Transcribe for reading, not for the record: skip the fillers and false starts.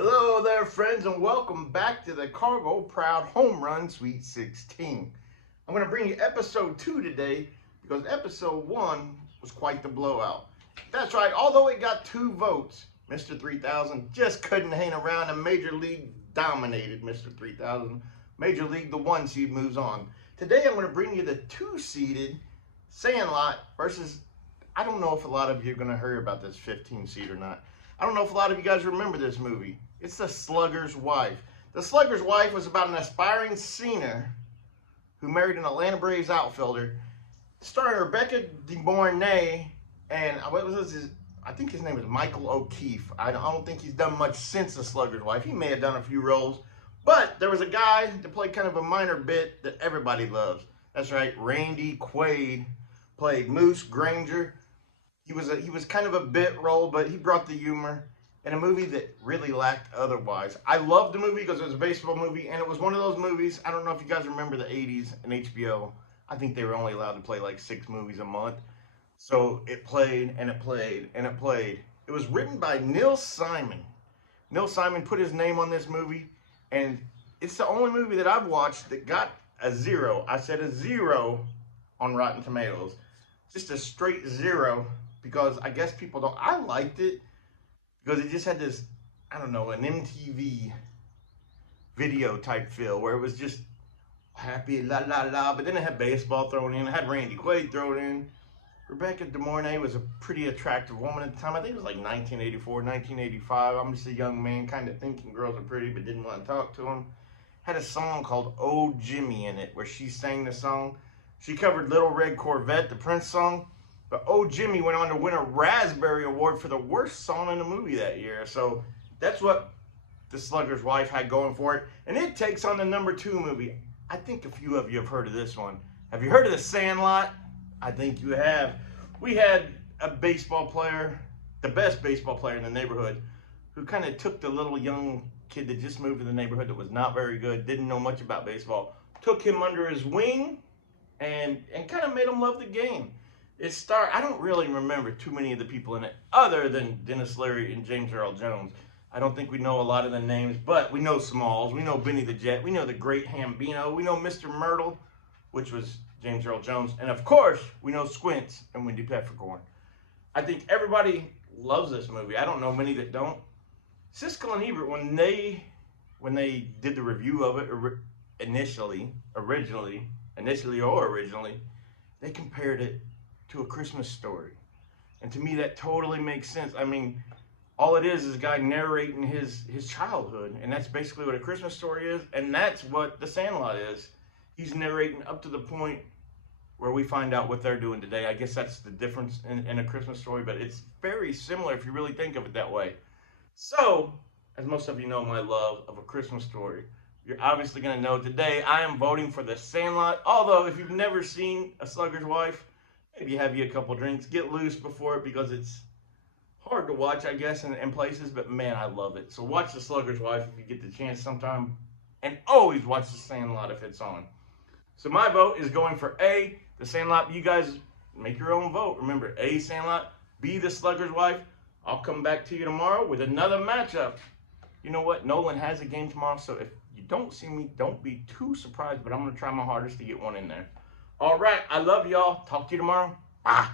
Hello there, friends, and welcome back to the Cargo Proud Home Run Sweet 16. I'm going to bring you episode 2 today because episode 1 was quite the blowout. That's right, although it got 2 votes, Mr. 3000 just couldn't hang around, and Major League dominated Mr. 3000. Major League, the 1 seed, moves on. Today I'm going to bring you the 2-seeded Sandlot versus, I don't know if a lot of you are going to hear about this 15 seed or not. I don't know if a lot of you guys remember this movie. It's The Slugger's Wife. The Slugger's Wife was about an aspiring singer who married an Atlanta Braves outfielder, starring Rebecca De Mornay and what was his? I think his name is Michael O'Keefe. I don't think he's done much since The Slugger's Wife. He may have done a few roles, but there was a guy that played kind of a minor bit that everybody loves. That's right, Randy Quaid played Moose Granger. He was kind of a bit role, but he brought the humor in a movie that really lacked otherwise. I loved the movie because it was a baseball movie, and it was one of those movies, I don't know if you guys remember the 80s and HBO. I think they were only allowed to play like 6 movies a month. So it played, and it played, and it played. It was written by Neil Simon. Neil Simon put his name on this movie, and it's the only movie that I've watched that got a 0. I said a 0 on Rotten Tomatoes. Just a straight 0. Because I guess people don't. I liked it because it just had this, I don't know, an MTV video type feel where it was just happy, la la la. But then it had baseball thrown in. It had Randy Quaid thrown in. Rebecca De Mornay was a pretty attractive woman at the time. I think it was like 1984, 1985. I'm just a young man kind of thinking girls are pretty but didn't want to talk to them. Had a song called Oh Jimmy in it where she sang the song. She covered Little Red Corvette, the Prince song. But Oh Jimmy went on to win a Raspberry Award for the worst song in the movie that year. So that's what The Slugger's Wife had going for it. And it takes on the number 2 movie. I think a few of you have heard of this one. Have you heard of The Sandlot? I think you have. We had a baseball player, the best baseball player in the neighborhood, who kind of took the little young kid that just moved to the neighborhood that was not very good, didn't know much about baseball, took him under his wing and kind of made him love the game. I don't really remember too many of the people in it other than Dennis Leary and James Earl Jones. I don't think we know a lot of the names, but we know Smalls, we know Benny the Jet, we know the Great Hambino, we know Mr. Myrtle, which was James Earl Jones, and of course, we know Squints and Wendy Peppercorn. I think everybody loves this movie. I don't know many that don't. Siskel and Ebert, when they did the review of it originally, they compared it to A Christmas Story. And to me, that totally makes sense. I mean, all it is a guy narrating his childhood. And that's basically what A Christmas Story is. And that's what The Sandlot is. He's narrating up to the point where we find out what they're doing today. I guess that's the difference in A Christmas Story. But it's very similar if you really think of it that way. So, as most of you know, my love of A Christmas Story, you're obviously going to know today I am voting for The Sandlot. Although, if you've never seen A Slugger's Wife, maybe have you a couple drinks, get loose before it because it's hard to watch, I guess, in places, but man, I love it. So watch The Slugger's Wife if you get the chance sometime, and always watch The Sandlot if it's on. So my vote is going for A, The Sandlot. You guys make your own vote. Remember, A, Sandlot, B, The Slugger's Wife. I'll come back to you tomorrow with another matchup. You know what? Nolan has a game tomorrow, so if you don't see me, don't be too surprised, but I'm going to try my hardest to get one in there. All right, I love y'all. Talk to you tomorrow. Bye.